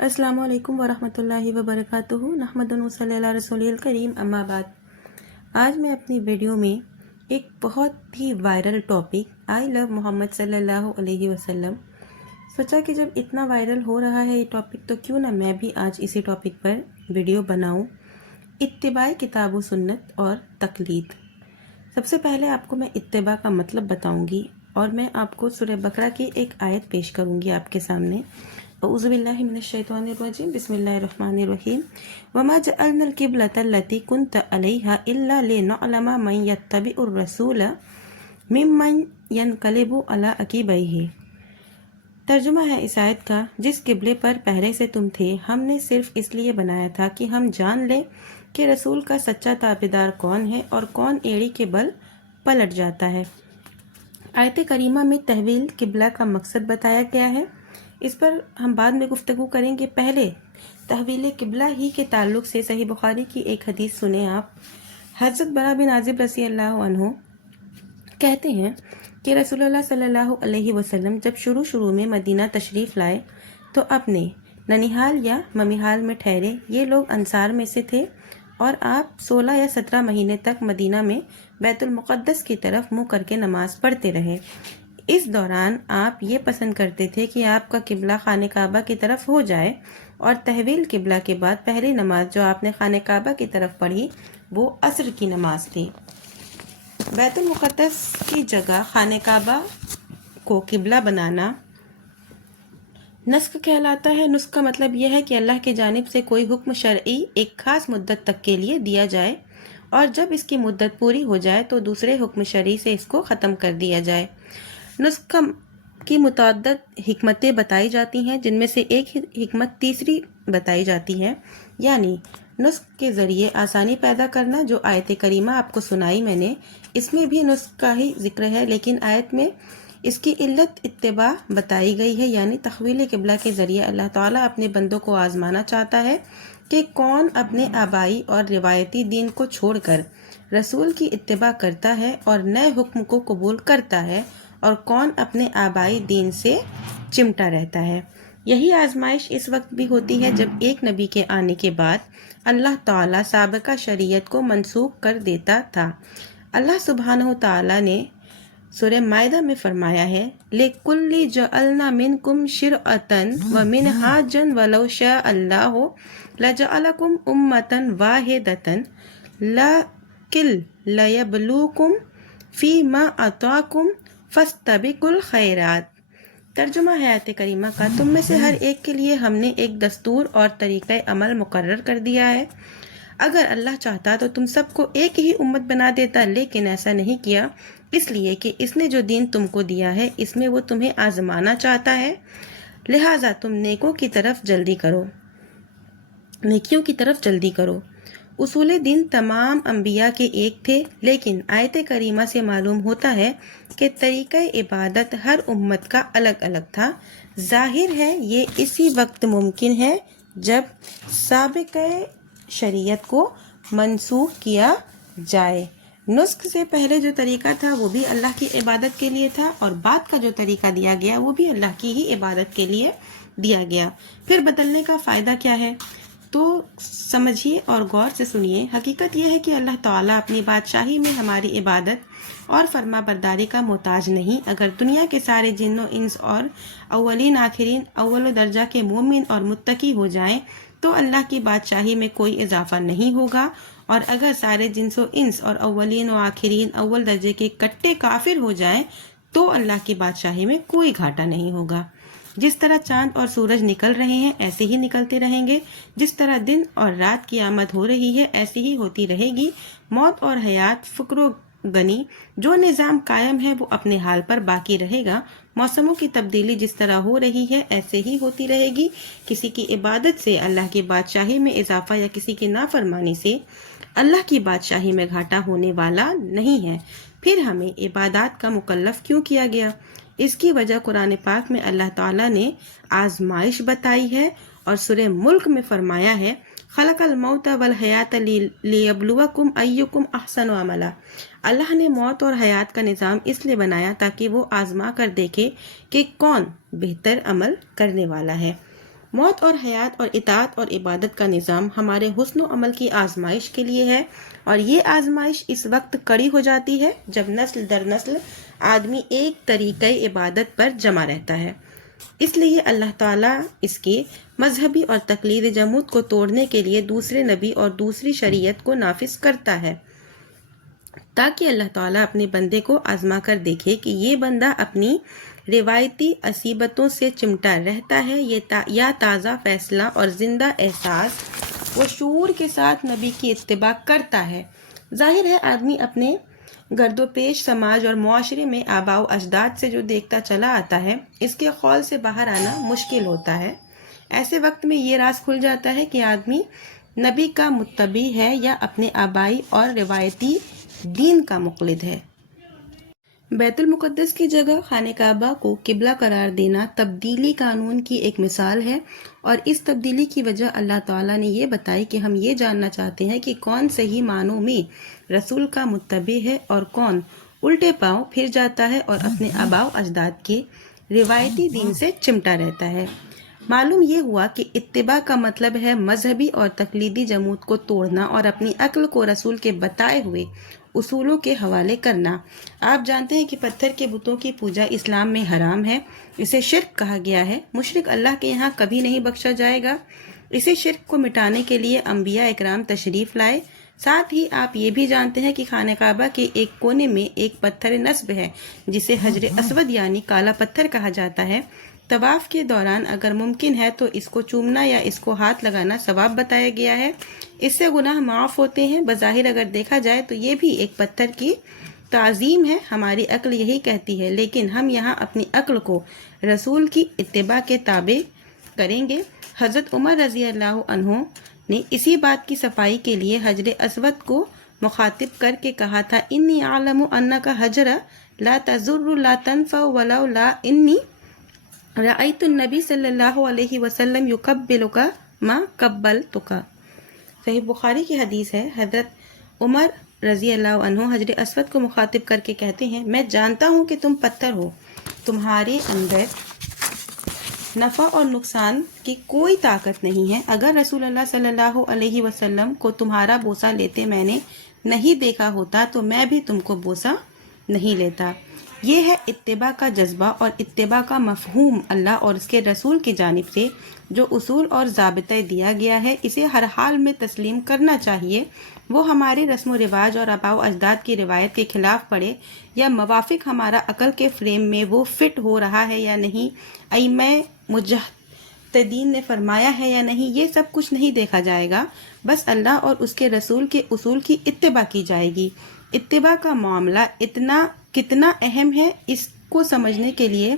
السلام علیکم ورحمۃ اللہ وبرکاتہ نحمد و صلی اللہ رسول الکریم اما بعد۔ آج میں اپنی ویڈیو میں ایک بہت ہی وائرل ٹاپک آئی لو محمد صلی اللہ علیہ وسلم سوچا کہ جب اتنا وائرل ہو رہا ہے یہ ٹاپک تو کیوں نہ میں بھی آج اسی ٹاپک پر ویڈیو بناؤں، اتباع کتاب و سنت اور تقلید۔ سب سے پہلے آپ کو میں اتباع کا مطلب بتاؤں گی اور میں آپ کو سورہ بقرہ کی ایک آیت پیش کروں گی آپ کے سامنے۔ اعوذ باللہ من الشیطان الرجیم، بسم اللہ الرحمن الرحیم۔ وما جعلنا القبلۃ التي كنت عليها الا لنعلم من يتبع الرسول ممن ينقلب على عقبیہ۔ ترجمہ ہے اس آیت کا، جس قبلے پر پہلے سے تم تھے ہم نے صرف اس لیے بنایا تھا کہ ہم جان لیں کہ رسول کا سچا تابعدار کون ہے اور کون ایڑی کے بل پلٹ جاتا ہے۔ آیت کریمہ میں تحویل قبلہ کا مقصد بتایا گیا ہے، اس پر ہم بعد میں گفتگو کریں گے۔ پہلے تحویل قبلہ ہی کے تعلق سے صحیح بخاری کی ایک حدیث سنیں آپ۔ حضرت برا بن عازب رضی اللہ عنہ کہتے ہیں کہ رسول اللہ صلی اللہ علیہ وسلم جب شروع میں مدینہ تشریف لائے تو اپنے ننیحال یا ممیحال میں ٹھہرے۔ یہ لوگ انصار میں سے تھے اور آپ 16 یا 17 مہینے تک مدینہ میں بیت المقدس کی طرف منہ کر کے نماز پڑھتے رہے۔ اس دوران آپ یہ پسند کرتے تھے کہ آپ کا قبلہ خانہ کعبہ کی طرف ہو جائے، اور تحویل قبلہ کے بعد پہلی نماز جو آپ نے خانہ کعبہ کی طرف پڑھی وہ عصر کی نماز تھی۔ بیت المقدس کی جگہ خانہ کعبہ کو قبلہ بنانا نسک کہلاتا ہے۔ نسک کا مطلب یہ ہے کہ اللہ کی جانب سے کوئی حکم شرعی ایک خاص مدت تک کے لیے دیا جائے، اور جب اس کی مدت پوری ہو جائے تو دوسرے حکم شرعی سے اس کو ختم کر دیا جائے۔ نسک کی متعدد حکمتیں بتائی جاتی ہیں، جن میں سے ایک حکمت تیسری بتائی جاتی ہے، یعنی نسک کے ذریعے آسانی پیدا کرنا۔ جو آیت کریمہ آپ کو سنائی میں نے، اس میں بھی نسک کا ہی ذکر ہے، لیکن آیت میں اس کی علت اتباع بتائی گئی ہے، یعنی تحویل قبلہ کے ذریعے اللہ تعالیٰ اپنے بندوں کو آزمانا چاہتا ہے کہ کون اپنے آبائی اور روایتی دین کو چھوڑ کر رسول کی اتباع کرتا ہے اور نئے حکم کو قبول کرتا ہے، اور کون اپنے آبائی دین سے چمٹا رہتا ہے۔ یہی آزمائش اس وقت بھی ہوتی ہے جب ایک نبی کے آنے کے بعد اللہ تعالیٰ سابقہ شریعت کو منسوخ کر دیتا تھا۔ اللہ سبحانہ و تعالیٰ نے سورہ مائدہ میں فرمایا ہے، لِكُلِّ جَعَلْنَا مِنْكُمْ شِرْعَةً وَمِنْهَاجًا وَلَوْ شَاءَ اللَّهُ لَجَعَلَكُمْ أُمَّةً وَاحِدَةً لَكِنْ لِيَبْلُوَكُمْ فِي مَا آتَاكُمْ فَاسْتَبِقُوا الْخَيْرَاتِ۔ ترجمہ ہے آیت کریمہ کا، تم میں سے ہر ایک کے لیے ہم نے ایک دستور اور طریقہ عمل مقرر کر دیا ہے۔ اگر اللہ چاہتا تو تم سب کو ایک ہی امت بنا دیتا، لیکن ایسا نہیں کیا، اس لیے کہ اس نے جو دین تم کو دیا ہے اس میں وہ تمہیں آزمانا چاہتا ہے، لہٰذا تم نیکیوں کی طرف جلدی کرو۔ اصول دین تمام انبیاء کے ایک تھے، لیکن آیت کریمہ سے معلوم ہوتا ہے کہ طریقہ عبادت ہر امت کا الگ الگ تھا۔ ظاہر ہے یہ اسی وقت ممکن ہے جب سابقہ شریعت کو منسوخ کیا جائے۔ نسک سے پہلے جو طریقہ تھا وہ بھی اللہ کی عبادت کے لیے تھا، اور بعد کا جو طریقہ دیا گیا وہ بھی اللہ کی ہی عبادت کے لیے دیا گیا۔ پھر بدلنے کا فائدہ کیا ہے؟ تو سمجھیے اور غور سے سنیے۔ حقیقت یہ ہے کہ اللہ تعالیٰ اپنی بادشاہی میں ہماری عبادت اور فرما برداری کا محتاج نہیں۔ اگر دنیا کے سارے جن و انس اور اولین آخرین اول درجہ کے مومن اور متقی ہو جائیں تو اللہ کی بادشاہی میں کوئی اضافہ نہیں ہوگا، اور اگر سارے جنس و انس اور اولین و آخرین اول درجے کے کٹے کافر ہو جائیں تو اللہ کی بادشاہی میں کوئی گھاٹا نہیں ہوگا۔ جس طرح چاند اور سورج نکل رہے ہیں ایسے ہی نکلتے رہیں گے، جس طرح دن اور رات کی آمد ہو رہی ہے ایسے ہی ہوتی رہے گی۔ موت اور حیات، فقر و غنی، جو نظام قائم ہے وہ اپنے حال پر باقی رہے گا۔ موسموں کی تبدیلی جس طرح ہو رہی ہے ایسے ہی ہوتی رہے گی۔ کسی کی عبادت سے اللہ کی بادشاہی میں اضافہ یا کسی کی نافرمانی سے اللہ کی بادشاہی میں گھاٹا ہونے والا نہیں ہے۔ پھر ہمیں عبادات کا مکلف کیوں کیا گیا؟ اس کی وجہ قرآن پاک میں اللہ تعالیٰ نے آزمائش بتائی ہے، اور سورہ ملک میں فرمایا ہے، خلق الموت والحیات لیبلوکم ایکم احسن عملا۔ اللہ نے موت اور حیات کا نظام اس لیے بنایا تاکہ وہ آزما کر دیکھے کہ کون بہتر عمل کرنے والا ہے۔ موت اور حیات اور اطاعت اور عبادت کا نظام ہمارے حسن و عمل کی آزمائش کے لیے ہے، اور یہ آزمائش اس وقت کڑی ہو جاتی ہے جب نسل در نسل آدمی ایک طریقۂ عبادت پر جمع رہتا ہے۔ اس لیے اللہ تعالیٰ اس کے مذہبی اور تقلید جمود کو توڑنے کے لیے دوسرے نبی اور دوسری شریعت کو نافذ کرتا ہے، تاکہ اللہ تعالیٰ اپنے بندے کو آزما کر دیکھے کہ یہ بندہ اپنی روایتی عصیبتوں سے چمٹا رہتا ہے یا تازہ فیصلہ اور زندہ احساس و شعور کے ساتھ نبی کی اتباع کرتا ہے۔ ظاہر ہے آدمی اپنے گرد و پیش سماج اور معاشرے میں آباء و اجداد سے جو دیکھتا چلا آتا ہے، اس کے خول سے باہر آنا مشکل ہوتا ہے۔ ایسے وقت میں یہ راز کھل جاتا ہے کہ آدمی نبی کا متبع ہے یا اپنے آبائی اور روایتی دین کا مقلد ہے۔ بیت المقدس کی جگہ خانہ کعبہ کو قبلہ قرار دینا تبدیلی قانون کی ایک مثال ہے، اور اس تبدیلی کی وجہ اللہ تعالیٰ نے یہ بتائی کہ ہم یہ جاننا چاہتے ہیں کہ کون صحیح معنوں میں رسول کا متبع ہے اور کون الٹے پاؤں پھر جاتا ہے اور اپنے آباء و اجداد کے روایتی دین سے چمٹا رہتا ہے۔ معلوم یہ ہوا کہ اتباع کا مطلب ہے مذہبی اور تقلیدی جمود کو توڑنا اور اپنی عقل کو رسول کے بتائے ہوئے اصولوں کے حوالے کرنا۔ آپ جانتے ہیں کہ پتھر کے بتوں کی پوجا اسلام میں حرام ہے، اسے شرک کہا گیا ہے۔ مشرک اللہ کے یہاں کبھی نہیں بخشا جائے گا۔ اسی شرک کو مٹانے کے لیے انبیاء اکرام تشریف لائے۔ ساتھ ہی آپ یہ بھی جانتے ہیں کہ خانہ کعبہ کے ایک کونے میں ایک پتھر نصب ہے جسے حجر اسود یعنی کالا پتھر کہا جاتا ہے۔ طواف کے دوران اگر ممکن ہے تو اس کو چومنا یا اس کو ہاتھ لگانا ثواب بتایا گیا ہے، اس سے گناہ معاف ہوتے ہیں۔ بظاہر اگر دیکھا جائے تو یہ بھی ایک پتھر کی تعظیم ہے، ہماری عقل یہی کہتی ہے، لیکن ہم یہاں اپنی عقل کو رسول کی اتباع کے تابع کریں گے۔ حضرت عمر رضی اللہ عنہ نے اسی بات کی صفائی کے لیے حجر اسود کو مخاطب کر کے کہا تھا، انی اعلم انک حجر لا تضر لا تنفع ولولا انی رأیت النبی صلی اللہ علیہ وسلم یقبلک ما قبلتک۔ صحیح بخاری کی حدیث ہے، حضرت عمر رضی اللہ عنہ حجر اسود کو مخاطب کر کے کہتے ہیں، میں جانتا ہوں کہ تم پتھر ہو، تمہارے اندر نفع اور نقصان کی کوئی طاقت نہیں ہے۔ اگر رسول اللہ صلی اللہ علیہ وسلم کو تمہارا بوسہ لیتے میں نے نہیں دیکھا ہوتا تو میں بھی تم کو بوسہ نہیں لیتا۔ یہ ہے اتباع کا جذبہ اور اتباع کا مفہوم۔ اللہ اور اس کے رسول کی جانب سے جو اصول اور ضابطہ دیا گیا ہے اسے ہر حال میں تسلیم کرنا چاہیے، وہ ہمارے رسم و رواج اور آباء و اجداد کی روایت کے خلاف پڑے یا موافق ہمارا عقل کے فریم میں وہ فٹ ہو رہا ہے یا نہیں، ائمہ مجتہدین نے فرمایا ہے یا نہیں، یہ سب کچھ نہیں دیکھا جائے گا، بس اللہ اور اس کے رسول کے اصول کی اتباع کی جائے گی۔ اتباع کا معاملہ کتنا اہم ہے، اس کو سمجھنے کے لیے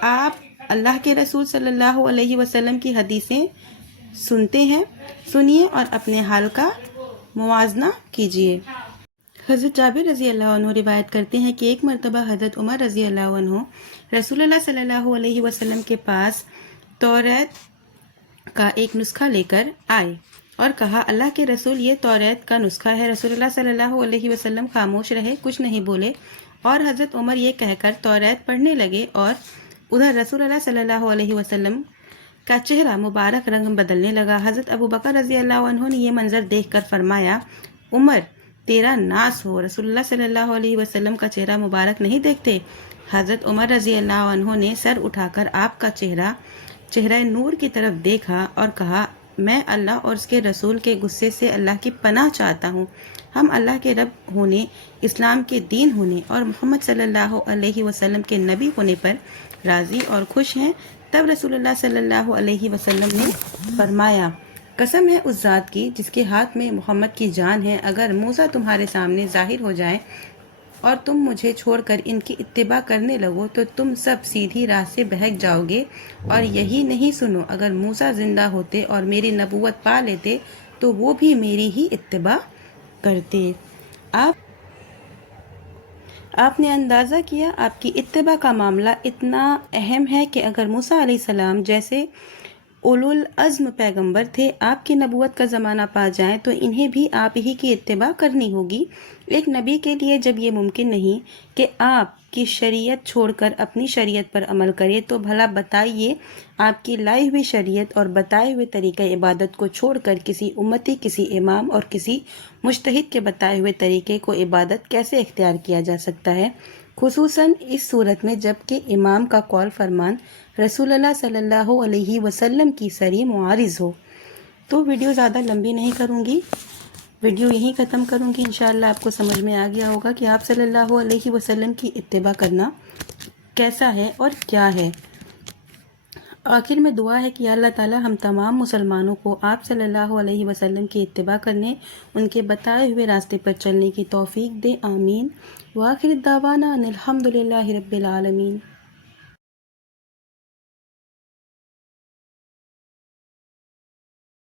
آپ اللہ کے رسول صلی اللہ علیہ وسلم کی حدیثیں سنتے ہیں، سنیے اور اپنے حال کا موازنہ کیجیے۔ حضرت جابر رضی اللہ عنہ روایت کرتے ہیں کہ ایک مرتبہ حضرت عمر رضی اللہ عنہ رسول اللہ صلی اللہ علیہ وسلم کے پاس توریت کا ایک نسخہ لے کر آئے اور کہا، اللہ کے رسول یہ توریت کا نسخہ ہے۔ رسول اللہ صلی اللہ علیہ وسلم خاموش رہے، کچھ نہیں بولے، اور حضرت عمر یہ کہہ کر توریت پڑھنے لگے، اور ادھر رسول اللہ صلی اللہ علیہ وسلم کا چہرہ مبارک رنگ بدلنے لگا۔ حضرت ابو بکر رضی اللہ عنہ نے یہ منظر دیکھ کر فرمایا، عمر تیرا ناس ہو، رسول اللہ صلی اللہ علیہ وسلم کا چہرہ مبارک نہیں دیکھتے؟ حضرت عمر رضی اللہ عنہ نے سر اٹھا کر آپ کا چہرہ نور کی طرف دیکھا اور کہا، میں اللہ اور اس کے رسول کے غصے سے اللہ کی پناہ چاہتا ہوں۔ ہم اللہ کے رب ہونے، اسلام کے دین ہونے اور محمد صلی اللہ علیہ وسلم کے نبی ہونے پر راضی اور خوش ہیں۔ تب رسول اللہ صلی اللہ علیہ وسلم نے فرمایا، قسم ہے اس ذات کی جس کے ہاتھ میں محمد کی جان ہے، اگر موسیٰ تمہارے سامنے ظاہر ہو جائیں اور تم مجھے چھوڑ کر ان کی اتباع کرنے لگو تو تم سب سیدھی راہ سے بہک جاؤ گے۔ اور یہی نہیں، سنو، اگر موسیٰ زندہ ہوتے اور میری نبوت پا لیتے تو وہ بھی میری ہی اتباع کرتے۔ آپ نے اندازہ کیا آپ کی اتباع کا معاملہ اتنا اہم ہے کہ اگر موسیٰ علیہ السلام جیسے اولو العزم پیغمبر تھے، آپ کی نبوت کا زمانہ پا جائیں تو انہیں بھی آپ ہی کی اتباع کرنی ہوگی۔ ایک نبی کے لیے جب یہ ممکن نہیں کہ آپ کی شریعت چھوڑ کر اپنی شریعت پر عمل کرے، تو بھلا بتائیے آپ کی لائی ہوئی شریعت اور بتائے ہوئے طریقہ عبادت کو چھوڑ کر کسی امتی، کسی امام اور کسی مجتہد کے بتائے ہوئے طریقے کو عبادت کیسے اختیار کیا جا سکتا ہے، خصوصاً اس صورت میں جب کہ امام کا قول فرمان رسول اللہ صلی اللہ علیہ وسلم کی صریح معارض ہو۔ تو ویڈیو زیادہ لمبی نہیں کروں گی، ویڈیو یہیں ختم کروں گی۔ انشاءاللہ آپ کو سمجھ میں آ گیا ہوگا کہ آپ صلی اللہ علیہ وسلم کی اتباع کرنا کیسا ہے اور کیا ہے۔ آخر میں دعا ہے کہ اللہ تعالی ہم تمام مسلمانوں کو آپ صلی اللہ علیہ وسلم کی اتباع کرنے، ان کے بتائے ہوئے راستے پر چلنے کی توفیق دے، آمین۔ وآخر دعوانا ان الحمد للہ رب العالمین۔